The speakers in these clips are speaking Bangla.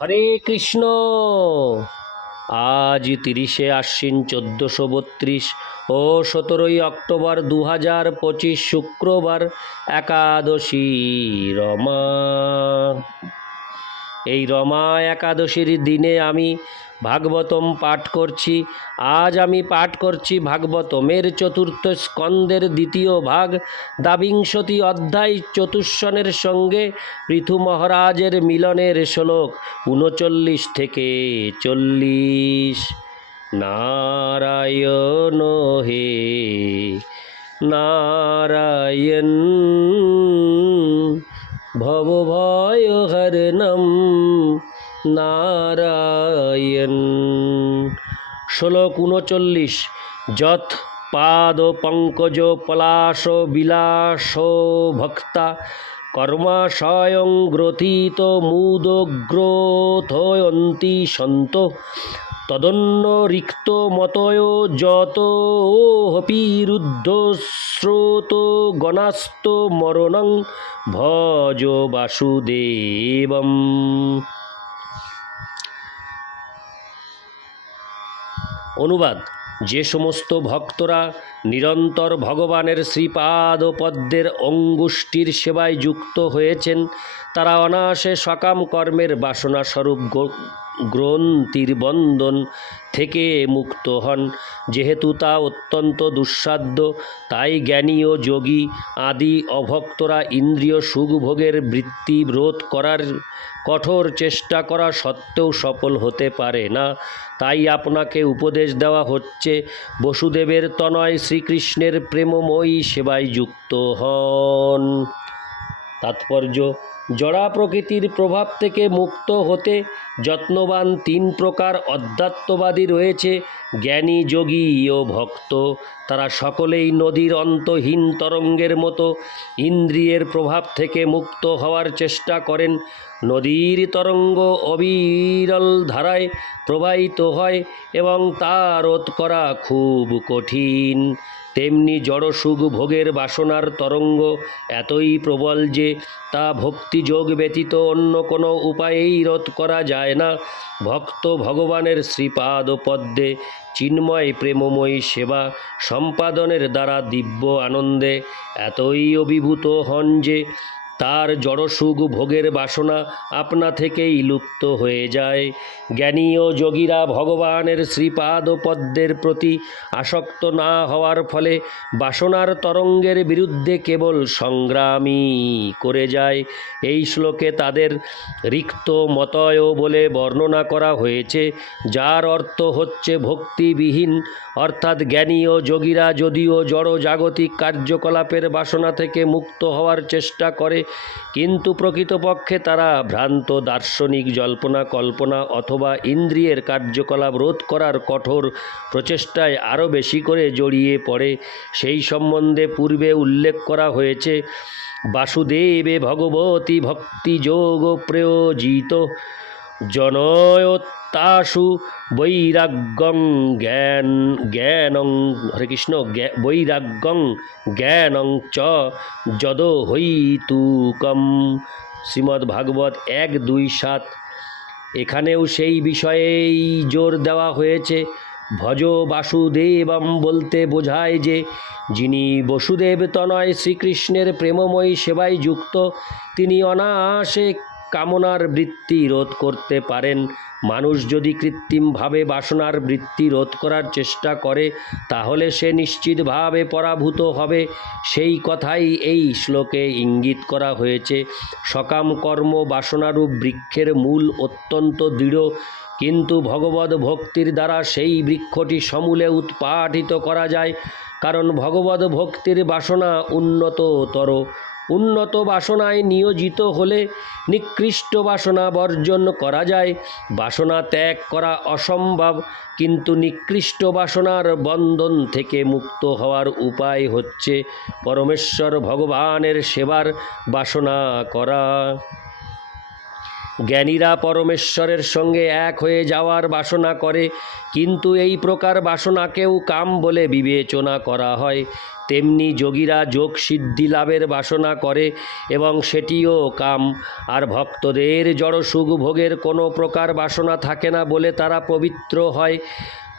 হরে কৃষ্ণ। আজ তিরিশে আশ্বিন চোদ্দোশো বত্রিশ ও সতেরোই অক্টোবর দু হাজার পঁচিশ শুক্রবার একাদশী রমা। এই রমা একাদশীর দিনে আমি ভাগবতম পাঠ করছি। আজ আমি পাঠ করছি ভাগবতমের চতুর্থ স্কন্দের দ্বিতীয় ভাগ। দাবিংশতি অধ্যায় চতুষ্ষণের সঙ্গে পৃথু মহারাজের মিলনের শ্লোক। উনচল্লিশ থেকে চল্লিশ। নারায়ণ হে, নারায়ণ। ভবভয় হরণম নারায়ণ। শ্লোক উনচল্লিশ যৎ পাদ পঙ্কজ পলাশ বিলাস ভক্তা, কর্মা স্বয়ং গ্রথিত মুদগ্রোথয়ন্তি সন্ত, তদন্য রিক্ত মতয় যত হপিরুদ্ধ স্রোত গণাস্ত মরণং ভজ বাসুদেবম। অনুবাদ। যে সমস্ত ভক্তরা নিরন্তর ভগবানের শ্রীপাদ পদ্মের অঙ্গুষ্টির সেবায় যুক্ত হয়েছেন, তারা অনায়াসে সকাম কর্মের বাসনা স্বরূপ গ্রন্থির বন্ধন থেকে মুক্ত হন। যেহেতু তা অত্যন্ত দুঃসাধ্য, তাই জ্ঞানী ও যোগী আদি অভক্তরা ইন্দ্রিয় সুখভোগের বৃত্তি রোধ করার কঠোর চেষ্টা করা সত্ত্বেও সফল হতে পারে না। তাই আপনাকে উপদেশ দেওয়া হচ্ছে, বসুদেবের তনয় শ্রীকৃষ্ণের প্রেমময়ী সেবায় যুক্ত হন। তাৎপর্য জড়া প্রকৃতির প্রভাব থেকে মুক্ত হতে যত্নবান তিন প্রকার অধ্যাত্মবাদী রয়েছে, জ্ঞানী, যোগী ও ভক্ত। তারা সকলেই নদীর অন্তহীন তরঙ্গের মতো ইন্দ্রিয়ের প্রভাব থেকে মুক্ত হওয়ার চেষ্টা করেন। নদীর তরঙ্গ অবিরল ধারায় প্রবাহিত হয় এবং তা রোধ করা খুব কঠিন। তেমনি জড়সুখ ভোগের বাসনার তরঙ্গ এতই প্রবল যে তা ভক্তিযোগ ব্যতীত অন্য কোনো উপায়েই রোধ করা যায় না। ভক্ত ভগবানের শ্রীপাদ পদ্মে চিন্ময় প্রেমময়ী সেবা সম্পাদনের দ্বারা দিব্য আনন্দে এতই অভিভূত হন যে তার জড়সুখ ভোগের বাসনা আপনা থেকেই লুপ্ত হয়ে যায়। জ্ঞানী ও যোগীরা ভগবানের শ্রীপাদ পদ্মের প্রতি আসক্ত না হওয়ার ফলে বাসনার তরঙ্গের বিরুদ্ধে কেবল সংগ্রামই করে যায়। এই শ্লোকে তাদের রিক্ত মতয় বলে বর্ণনা করা হয়েছে, যার অর্থ হচ্ছে ভক্তিবিহীন। অর্থাৎ জ্ঞানী ও যোগীরা যদিও জড় জাগতিক কার্যকলাপের বাসনা থেকে মুক্ত হওয়ার চেষ্টা করে কিন্তু প্রকৃতপক্ষে তারা ভ্রান্ত দার্শনিক জল্পনা, কল্পনা অথবা ইন্দ্রিয়ের কার্যকলাপ রোধ করার কঠোর প্রচেষ্টায় আরও বেশি করে জড়িয়ে পড়ে। সেই সম্বন্ধে পূর্বে উল্লেখ করা হয়েছে, বাসুদেবে ভগবতী ভক্তিযোগ প্রয়োজিত জনয়ত্তাসু বৈরাগ্যং জ্ঞান, জ্ঞানং, হরে কৃষ্ণ বৈরাগ্যং জ্ঞানং চ যদ হৈতুকম শ্রীমদ্ ভাগবত এক, দুই, সাত। এখানেও সেই বিষয়েই জোর দেওয়া হয়েছে। ভজ বাসুদেবম বলতে বোঝায় যে, যিনি বসুদেব তনয় শ্রীকৃষ্ণের প্রেমময়ী সেবায় যুক্ত, তিনি অনায়াসে কামনার বৃত্তি রোধ করতে পারেন। মানুষ যদি কৃত্রিমভাবে বাসনার বৃত্তি রোধ করার চেষ্টা করে, তাহলে সে নিশ্চিতভাবে পরাভূত হবে। সেই কথাই এই শ্লোকে ইঙ্গিত করা হয়েছে। সকাম কর্ম বাসনারূপ বৃক্ষের মূল অত্যন্ত দৃঢ়। কিন্তু ভগবত ভক্তির দ্বারা সেই বৃক্ষটি সমূলে উৎপাটিত করা যায়। কারণ ভগবত ভক্তির বাসনা উন্নততর। উন্নত বাসনায় নিয়োজিত হলে নিকৃষ্ট বাসনা বর্জন করা যায়। বাসনা ত্যাগ করা অসম্ভব, কিন্তু নিকৃষ্ট বাসনার বন্ধন থেকে মুক্ত হওয়ার উপায় হচ্ছে পরমেশ্বর ভগবানের সেবার বাসনা করা। জ্ঞানীরা পরমেশ্বরের সঙ্গে এক হয়ে যাওয়ার বাসনা করে, কিন্তু এই প্রকার বাসনাকেও কাম বলে বিবেচনা করা হয়। তেমনি যোগীরা যোগ সিদ্ধি লাভের বাসনা করে এবং সেটিও কাম। আর ভক্তদের জড় সুখ ভোগের কোনো প্রকার বাসনা থাকে না বলে তারা পবিত্র হয়।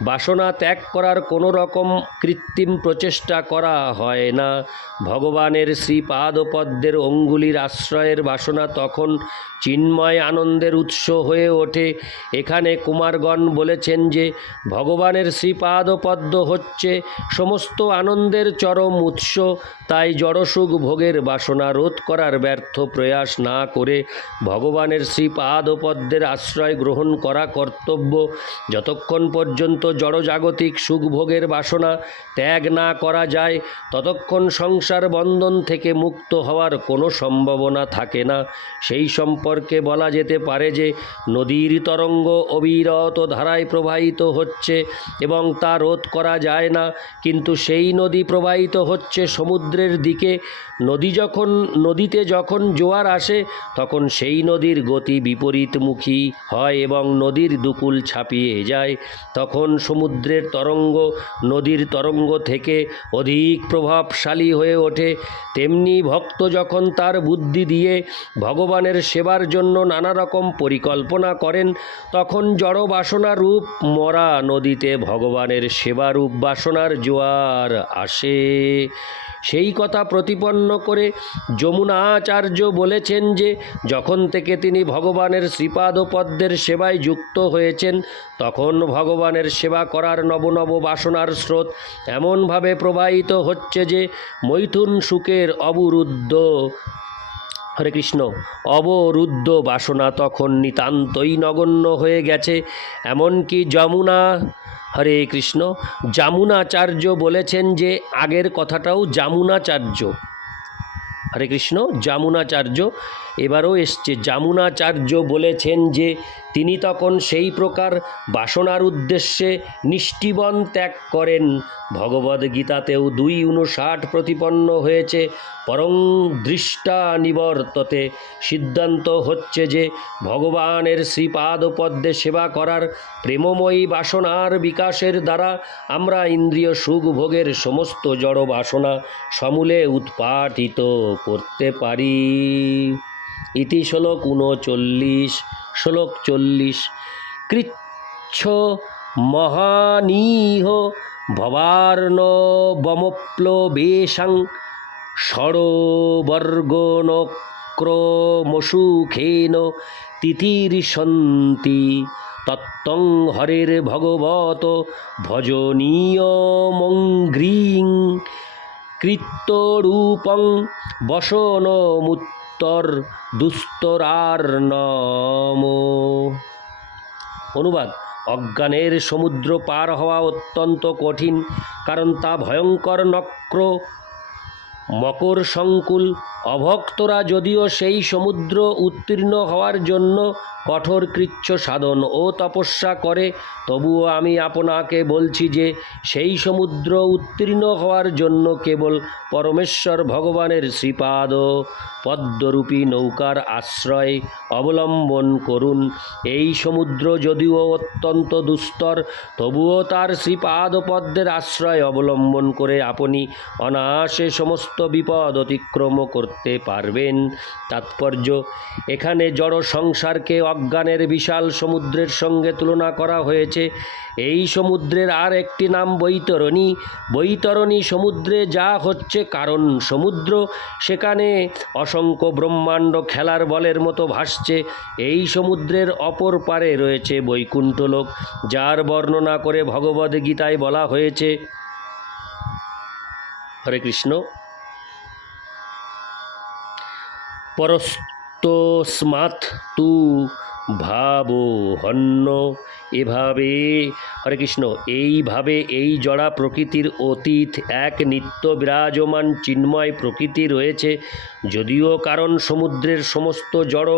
বাসনা ত্যাগ করার কোনো রকম কৃত্রিম প্রচেষ্টা করা হয় না। ভগবানের শ্রীপাদপদ্মের অঙ্গুলির আশ্রয়ের বাসনা তখন চিন্ময় আনন্দের উৎস হয়ে ওঠে। এখানে কুমারগণ বলেছেন যে, ভগবানের শ্রীপাদপদ্ম হচ্ছে সমস্ত আনন্দের চরম উৎস, তাই জড়সুখ ভোগের বাসনা রোধ করার ব্যর্থ প্রয়াস না করে ভগবানের শ্রীপাদপদ্মের আশ্রয় গ্রহণ করা কর্তব্য। যতক্ষণ পর্যন্ত জড়জাগতিক সুখভোগের বাসনা ত্যাগ না করা যায়, ততক্ষণ সংসার বন্ধন থেকে মুক্ত হওয়ার কোনো সম্ভাবনা থাকে না। সেই সম্পর্কে বলা যেতে পারে যে, নদীর তরঙ্গ অবিরত ধারায় প্রবাহিত হচ্ছে এবং তা রোধ করা যায় না, কিন্তু সেই নদী প্রবাহিত হচ্ছে সমুদ্রের দিকে। নদী যখন, নদীতে যখন জোয়ার আসে, তখন সেই নদীর গতি বিপরীতমুখী হয় এবং নদীর দুকুল ছাপিয়ে যায়। তখন সমুদ্রের তরঙ্গ, নদীর তরঙ্গ থেকে অধিক প্রভাবশালী হয়ে ওঠে। তেমনি ভক্ত যখন তার বুদ্ধি দিয়ে ভগবানের সেবার জন্য নানা রকম পরিকল্পনা করেন, তখন জড় বাসনা রূপ মরা নদীতে ভগবানের সেবারূপ বাসনার জোয়ার আসে। সেই কথা প্রতিপন্ন করে যমুনাচার্য বলেছেন যে, যখন থেকে তিনি ভগবানের শ্রীপাদ পদ্মের সেবায় যুক্ত হয়েছেন, তখন ভগবানের সেবা করার নবনব বাসনার স্রোত এমনভাবে প্রবাহিত হচ্ছে যে মৈথুন সুখের অবরুদ্ধ। হরে কৃষ্ণ, অবরুদ্ধ বাসনা তখন নিতান্তই নগণ্য হয়ে গেছে। এমনকি যমুনা, হরে কৃষ্ণ জামুনাচার্য বলেছেন যে আগের কথাটাও জামুনাচার্য হরে কৃষ্ণ জামুনাচার্য এবারও এসছে। জামুনাচার্য বলেছেন যে, তিনি তখন সেই প্রকার বাসনার উদ্দেশ্যে নিষ্টিবন ত্যাগ করেন। ভগবদ্গীতাতেও দুই উনষাট প্রতিপন্ন হয়েছে, পরং দৃষ্টা নিবর্ততে সিদ্ধান্ত হচ্ছে যে, ভগবানের শ্রীপাদপদ্মে সেবা করার প্রেমময়ী বাসনার বিকাশের দ্বারা আমরা ইন্দ্রিয় সুখ ভোগের সমস্ত জড় বাসনা সমূলে উৎপাটিত করতে পারি। ইতি শ্লোক উনচল্লিশ, শ্লোক চল্লিশ। কৃচ্ছ মহানীহ ভবার্ণ বমপ্লবেশাং ষড়বর্গনক্রমসুখেন তিতিরিষন্তি তত্ত্বং হরের ভগবত ভজনীয় মঙ্গ্রিং কৃত্যরূপং বসনমুত্তর দুস্তরার নম। অনুবাদ, অজ্ঞানের সমুদ্র পার হওয়া অত্যন্ত কঠিন, কারণ তা ভয়ঙ্কর নক্র, মকর সংকুল, অভক্তরা যদিও সেই সমুদ্র উত্তীর্ণ হওয়ার জন্য কঠোর কৃচ্ছ সাধন ও তপস্যা করে, তবুও আমি আপনাকে বলছি যে, সেই সমুদ্র উত্তীর্ণ হওয়ার জন্য কেবল পরমেশ্বর ভগবানের শ্রীপাদ পদ্মরূপী নৌকার আশ্রয় অবলম্বন করুন। এই সমুদ্র যদিও অত্যন্ত দুস্তর, তবুও তার শ্রীপাদ পদ্মের আশ্রয় অবলম্বন করে আপনি অনায়াসে সমস্ত বিপদ অতিক্রম করতে পারবেন। তাৎপর্য, এখানে জড় সংসারকে অজ্ঞানের বিশাল সমুদ্রের সঙ্গে তুলনা করা হয়েছে। এই সমুদ্রের আর একটি নাম বৈতরণী। বৈতরণী সমুদ্রে যা হচ্ছে কারণ। সমুদ্র সেখানে অসংখ্য ব্রহ্মাণ্ড খেলার বলের মতো ভাসছে। এই সমুদ্রের অপর পারে রয়েছে বৈকুণ্ঠলোক যার বর্ণনা করে ভগবদ্গীতায় বলা হয়েছে, হরে কৃষ্ণ। পরস্তস্মাৎ তু ভাবো হন্য এভাবে, হরে কৃষ্ণ, এইভাবে এই জড়া প্রকৃতির অতীত, এক নিত্য বিরাজমান চিন্ময় প্রকৃতি রয়েছে। যদিও কারণ সমুদ্রের সমস্ত জড়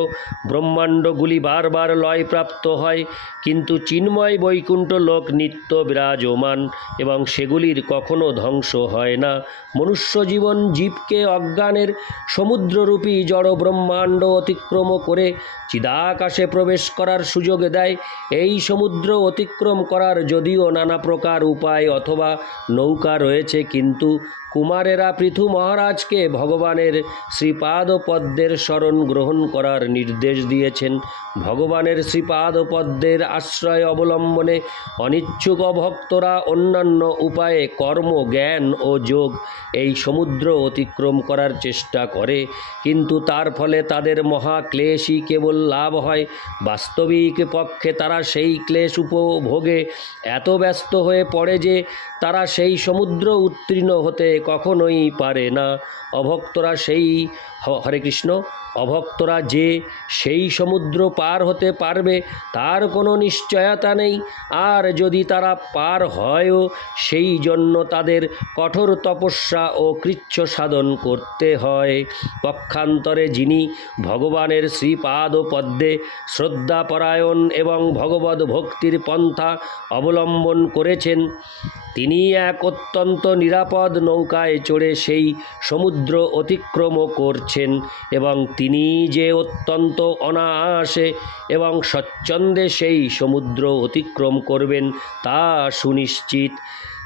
ব্রহ্মাণ্ডগুলি বারবার লয়প্রাপ্ত হয়, কিন্তু চিন্ময় বৈকুণ্ঠ লোক নিত্য বিরাজমান এবং সেগুলির কখনো ধ্বংস হয় না। মনুষ্য জীবন জীবকে অজ্ঞানের সমুদ্ররূপী জড় ব্রহ্মাণ্ড অতিক্রম করে চিদাকাশে প্রবেশ করার সুযোগ দেয়। এই সমুদ্র অতিক্রম করার যদিও নানা প্রকার উপায় অথবা নৌকা রয়েছে কিন্তু কুমারেরা পৃথু মহারাজকে ভগবানের শ্রীপাদ পদ্মের শরণ গ্রহণ করার নির্দেশ দিয়েছেন। ভগবানের শ্রীপাদ পদ্মের আশ্রয় অবলম্বনে অনিচ্ছুক ভক্তরা অন্যান্য উপায়ে কর্ম, জ্ঞান ও যোগ এই সমুদ্র অতিক্রম করার চেষ্টা করে। কিন্তু তার ফলে তাদের মহা ক্লেশই কেবল লাভ হয়। বাস্তবিক পক্ষে তারা সেই ক্লেশ উপভোগে এত ব্যস্ত হয়ে পড়ে যে তারা সেই সমুদ্র উত্তীর্ণ হতে কখনোই পারে না। অভক্তরা সেই হরে কৃষ্ণ অভক্তরা যে সেই সমুদ্র পার হতে পারবে, তার কোনো নিশ্চয়তা নেই। আর যদি তারা পার হয়ও, সেই জন্য তাদের কঠোর তপস্যা ও কৃচ্ছ সাধন করতে হয়। পক্ষান্তরে যিনি ভগবানের শ্রীপাদ ও পদ্মে শ্রদ্ধাপরায়ণ এবং ভগবত ভক্তির পন্থা অবলম্বন করেছেন, তিনি এক অত্যন্ত নিরাপদ নৌকায় চড়ে সেই সমুদ্র অতিক্রম করছেন এবং তিনি যে অত্যন্ত অনায়াসে এবং স্বচ্ছন্দে সেই সমুদ্র অতিক্রম করবেন তা সুনিশ্চিত।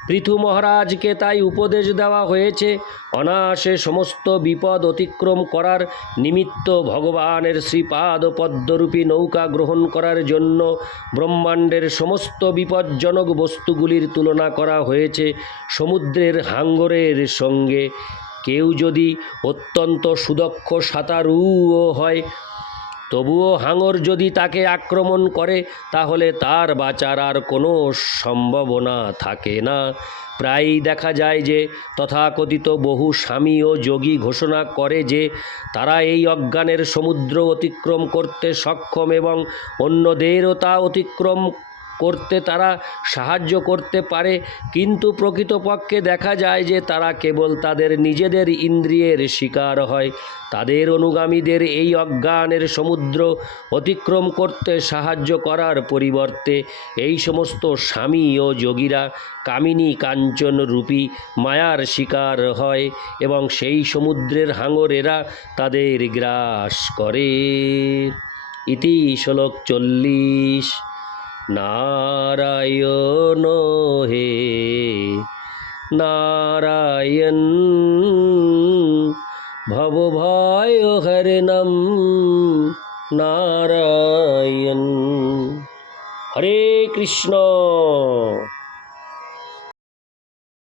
পৃথু মহারাজকে তাই উপদেশ দেওয়া হয়েছে, অনায়াসে সমস্ত বিপদ অতিক্রম করার নিমিত্ত ভগবানের শ্রীপাদ পদ্মরূপী নৌকা গ্রহণ করার জন্য ব্রহ্মাণ্ডের সমস্ত বিপজ্জনক বস্তুগুলির তুলনা করা হয়েছে সমুদ্রের হাঙ্গরের সঙ্গে। কেউ যদি অত্যন্ত সুদক্ষ সাঁতারুও হয়, তবুও হাঙর যদি তাকে আক্রমণ করে, তাহলে তার বাঁচার আর কোনো সম্ভাবনা থাকে না। প্রায়ই দেখা যায় যে তথাকথিত বহু স্বামী ও যোগী ঘোষণা করে যে তারা এই অজ্ঞানের সমুদ্র অতিক্রম করতে সক্ষম এবং অন্যদেরও তা অতিক্রম করতে তারা সাহায্য করতে পারে। কিন্তু প্রকৃতপক্ষে দেখা যায় যে তারা কেবল তাদের নিজেদের ইন্দ্রিয়ের শিকার হয়। তাদের অনুগামীদের এই অজ্ঞানের সমুদ্র অতিক্রম করতে সাহায্য করার পরিবর্তে এই সমস্ত স্বামী ও যোগীরা কামিনী কাঞ্চন রূপী মায়ার শিকার হয় এবং সেই সমুদ্রের হাঙরেরা তাদের গ্রাস করে। ইতি শ্লোক চল্লিশ। নারায়ণ হে নারায়ণ ভব ভয় হরিণম নারায়ণ। হরে কৃষ্ণ।